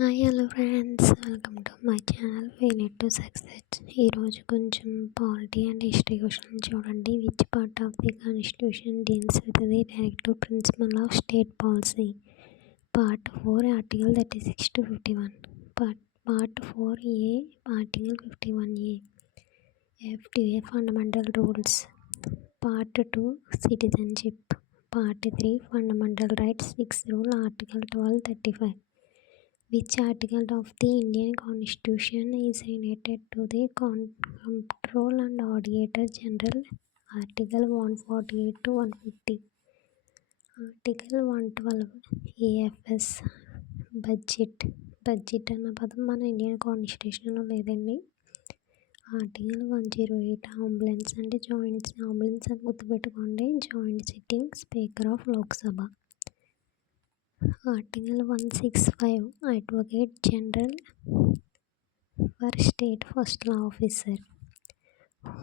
Hi hello friends, welcome to my channel we need to success. ఈరోజు కొంచెం polity and history question చూడండి. Which part of the constitution deals with the directive principle of state policy? Part 4 article 36 to 51. Part 4A article 51A. FTA fundamental rules. Part 2 citizenship. Part 3 fundamental rights 6 rule article 1235. Which article of the Indian Constitution is related to the Comptroller and Auditor General? Article 148 to 150. Article 112 AFS budget అన్న పదం మన Indian కాన్స్టిట్యూషన్లో లేదండి. Article 108 ambulance అంటే joint ambulance అని గుర్తుపెట్టుకోండి. Joint sitting speaker of Lok Sabha. Article 165 Advocate General for State First Law Officer.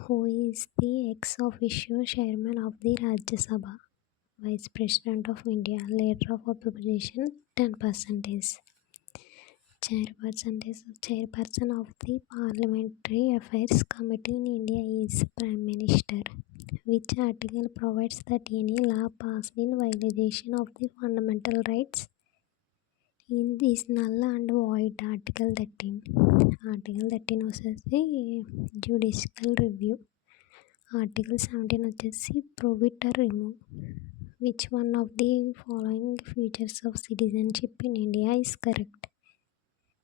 Who is the ex officio chairman of the Rajya Sabha? Vice President of India. Leader of Opposition 10%. Chairperson of the Parliamentary Affairs Committee in India is Prime Minister. Which article provides that any law passed in violation of the fundamental rights is null and void? Article 13. Article 13 వచ్చేసి judicial review. Article 17 వచ్చేసి prohibit or remove. Which one of the following features of citizenship in India is correct?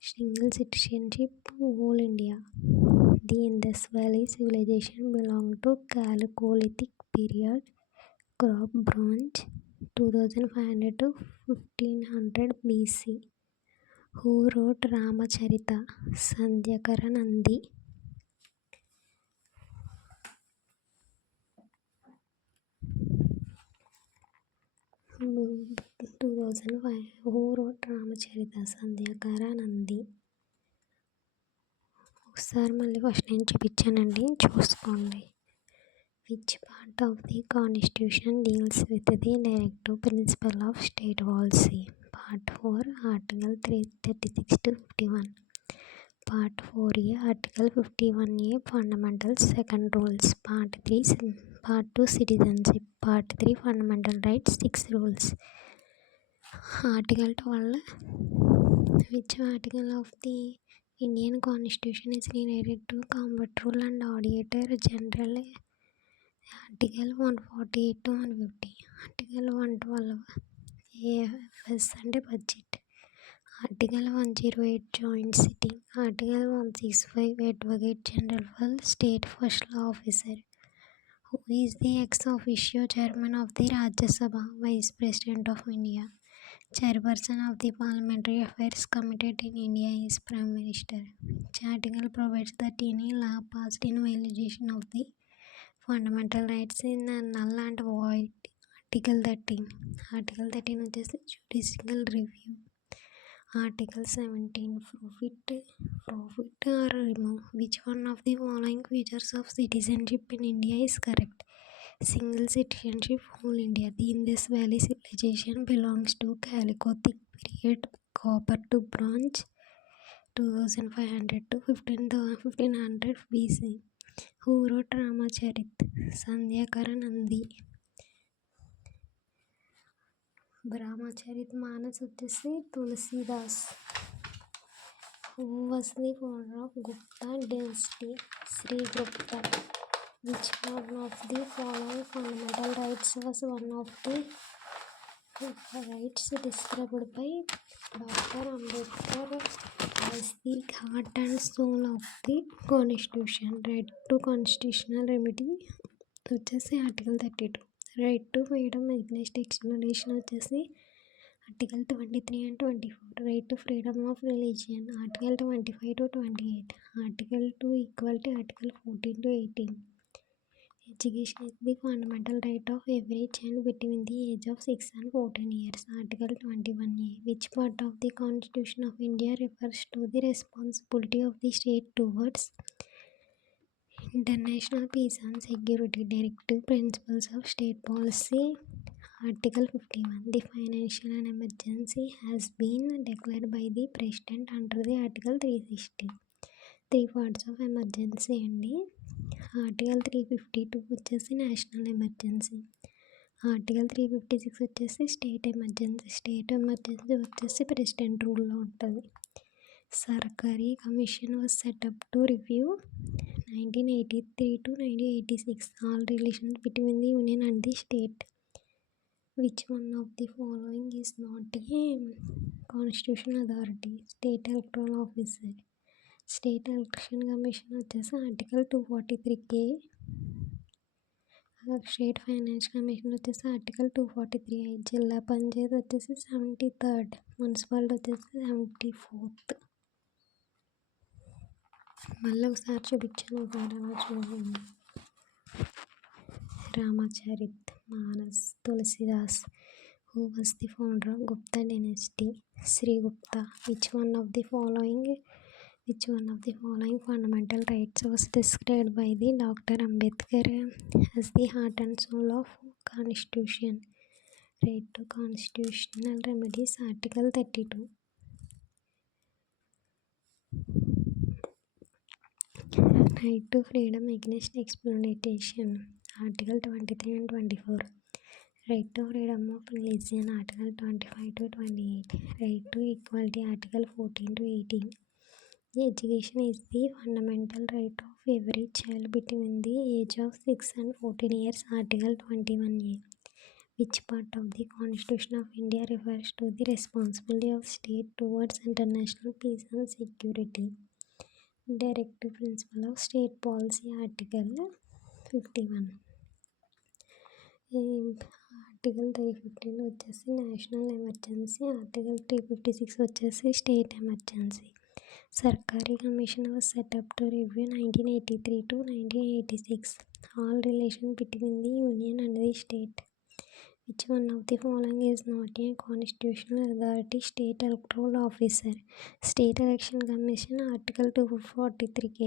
Single citizenship, whole India. The Indus Valley civilization belonged to Chalcolithic period, crop bronze, 2500 to 1500 BC. Who wrote Ramacharita? Sandyakara Nandi. 2005. Who wrote Ramacharita? Sandyakara Nandi. ఒకసారి మళ్ళీ first నేను చూపించానండి, చూసుకోండి. Which part of the constitution deals with the directive principle of state policy? Part 4 article 36 to 51. Part 4A article 51A fundamentals second rules. Part 2 citizenship. Part 3 fundamental rights 6 rules. Article 12. Which article of the Indian Constitution is related to Comptroller and Auditor General? Article 148 to 150. Article 112 AFS అంటే budget. Article 108 joint sitting. Article 165 Advocate General for State First Law Officer. Who is the ex officio chairman of the Rajya Sabha? Vice President of India. Chairperson of the Parliamentary Affairs Committee in India is Prime Minister. Which article provides that any law passed in violation of the fundamental rights in null and void? Article 13. Article 13 వచ్చేసి judicial review. Article 17 profit or remove. Which one of the following features of citizenship in India is correct? Single citizenship, whole India. The Indus Valley civilization belongs to Chalcolithic period, copper to bronze, 2500 to 1500 BC. Who wrote Ramacharita? Sandyakara Nandi. Brahmacharit Manas వచ్చేసి Tulsidas. Who was the founder of Gupta dynasty? Sri Gupta. Which one of the following fundamental rights was one of the rights described by Dr. Ambedkar as the heart and soul of the Constitution? Right to constitutional remedy వచ్చేసి article 32. Right to freedom against exploration వచ్చేసి article 23 and 24. Right to freedom of religion article 25 to 28. Article 2 equality article 14 to 18. Education is the fundamental right of every child between the age of 6 and 14 years. Article 21A. Which part of the Constitution of India refers to the responsibility of the state towards international peace and security? Directive principles of state policy. Article 51. The financial and emergency has been declared by the President under the Article 360. 3 parts of emergency అండి. Article 352 వచ్చేసి national emergency. Article 356 వచ్చేసి state emergency. State emergency వచ్చేసి president రూల్లో ఉంటుంది. సర్కారీ commission was setup to review 1983 to 1986 all relations between the union and the state. Which one of the following is not a constitutional authority? State electoral officer. State election commission వచ్చేసి article 243K. State finance commission వచ్చేసి article 243I. జిల్లా పంచాయతీ వచ్చేసి 73rd. Municipality వచ్చేసి 74th. మళ్ళీ ఒకసారి చూపించాను, ఒకసారి అలా చూడండి. Ramcharit Manas. Tulsidas. Who was the founder of Gupta dynasty? Srigupta. Which one of the following fundamental rights was described by the Dr. Ambedkar as the heart and soul of Constitution? Right to constitutional remedies, Article 32. Right to freedom against exploitation, Article 23 and 24. Right to freedom of religion, Article 25 to 28. Right to equality, Article 14 to 18. Education is the fundamental right of every child between the age of 6 and 14 years, Article 21A. Which part of the Constitution of India refers to the responsibility of state towards international peace and security? Directive principle of state policy, Article 51. Article 315 వచ్చేసి national emergency. Article 356 వచ్చేసి state emergency. సర్కారీ commission was setup to review 1983 to 1986 all relation between the union and the state. Which one of the following is not a constitutional authority? State electoral officer. State election commission article 243K.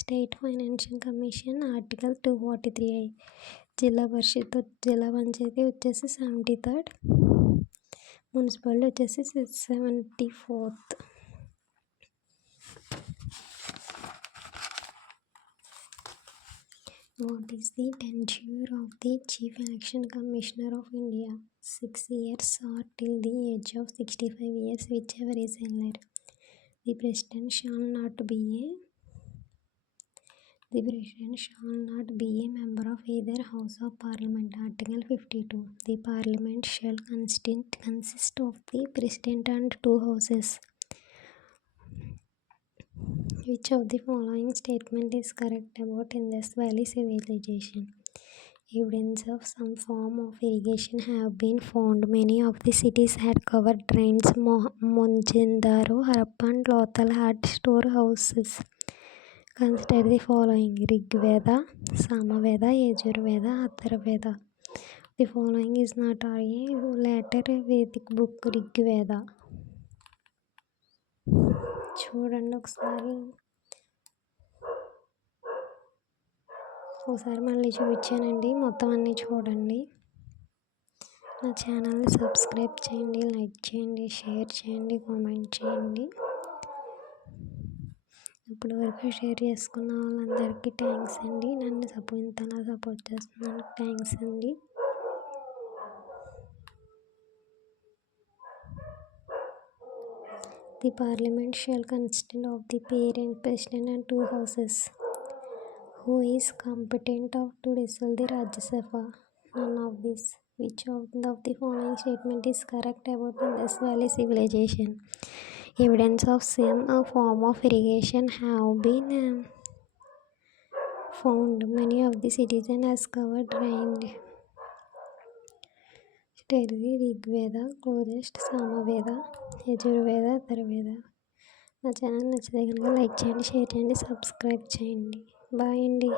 State financial commission article 243I. జిల్లా పంచాయతీ వచ్చేసి 73rd. Municipality వచ్చేసి 74th. What is the tenure of the Chief Election Commissioner of India? 6 years or till the age of 65 years, whichever is earlier. The President shall not be a member of either House of Parliament, Article 52. The Parliament shall consist of the President and 2 houses. Which of the following statement is correct about Indus Valley civilization? Evidence of some form of irrigation have been found. Many of the cities had covered drains. Mohenjo-daro, Harappa and Lothal had storehouses. Consider the following: Rigveda, Samaveda, Yajurveda, Atharvaveda. The following is not a later Vedic book, Rigveda. చూడండి ఒకసారి మళ్ళీ చూపించానండి, మొత్తం అన్నీ చూడండి. నా ఛానల్ని subscribe చేయండి, like చేయండి, షేర్ చేయండి, కామెంట్ చేయండి. ఇప్పటి వరకు షేర్ చేసుకున్న వాళ్ళందరికీ థ్యాంక్స్ అండి. నన్ను ఇంతలా సపోర్ట్ చేస్తున్నాను, థ్యాంక్స్ అండి. The Parliament shall consist of the President and 2 houses. Who is competent to dissolve the Rajya Sabha? None of this. Which of the following statement is correct about Indus Valley civilization? Evidence of some form of irrigation have been found. Many of the citizens has covered drained. Rigveda, closest, Samaveda, Yajurveda, Atharvaveda. నా channel నచ్చితే కనుక like చేయండి, share చేయండి, subscribe చేయండి. Bye అండి.